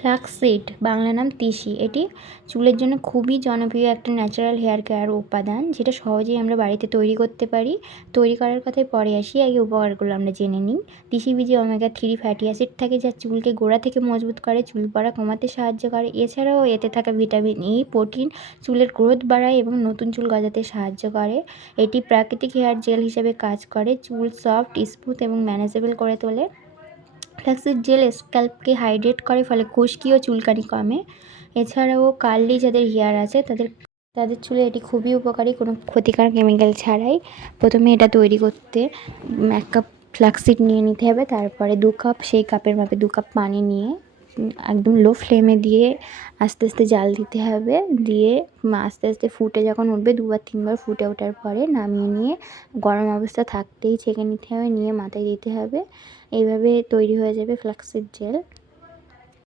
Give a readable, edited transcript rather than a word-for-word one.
ফ্লাক্সসিড বাংলা নাম তিসি। এটি চুলের জন্য খুবই জনপ্রিয় একটা ন্যাচারাল হেয়ার কেয়ার উপাদান, যেটা সহজেই আমরা বাড়িতে তৈরি করতে পারি। তৈরি করার কথায় পরে আসি, আগে উপকারগুলো আমরা জেনে নিই। তিসি বীজে ওমেগা-3 ফ্যাটি অ্যাসিড থাকে, যা চুলকে গোড়া থেকে মজবুত করে, চুল পড়া কমাতে সাহায্য করে। এছাড়াও এতে থাকা ভিটামিন ই প্রোটিন চুলের গ্রোথ বাড়ায় এবং নতুন চুল গজাতে সাহায্য করে। এটি প্রাকৃতিক হেয়ার জেল হিসেবে কাজ করে, চুল সফট, স্মুথ এবং ম্যানেজেবল করে তোলে। ফ্ল্যাক্সিড জেল স্ক্যাল্পকে হাইড্রেট করে, ফলে খুশকি ও চুলকানি কমে। এছাড়াও কার্লি যাদের হেয়ার আছে তাদের চুলে এটি খুবই উপকারী, কোনো ক্ষতিকর কেমিক্যাল ছাড়াই। প্রথমে এটা তৈরি করতে 1 কাপ ফ্ল্যাক্সিড নিয়ে নিতে হবে। তারপরে 2 কাপ, সেই কাপের মাপে 2 কাপ পানি নিয়ে একদম লো ফ্লেমে দিয়ে আস্তে আস্তে জাল দিতে হবে। দিয়ে আস্তে আস্তে ফুটে যখন উঠবে, 2 বার 3 বার ফুটে ওঠার পরে নামিয়ে নিয়ে গরম অবস্থা থাকতেই ছেঁকে নিতে হবে, নিয়ে মাথায় দিতে হবে। এইভাবে তৈরি হয়ে যাবে ফ্ল্যাক্সিড জেল।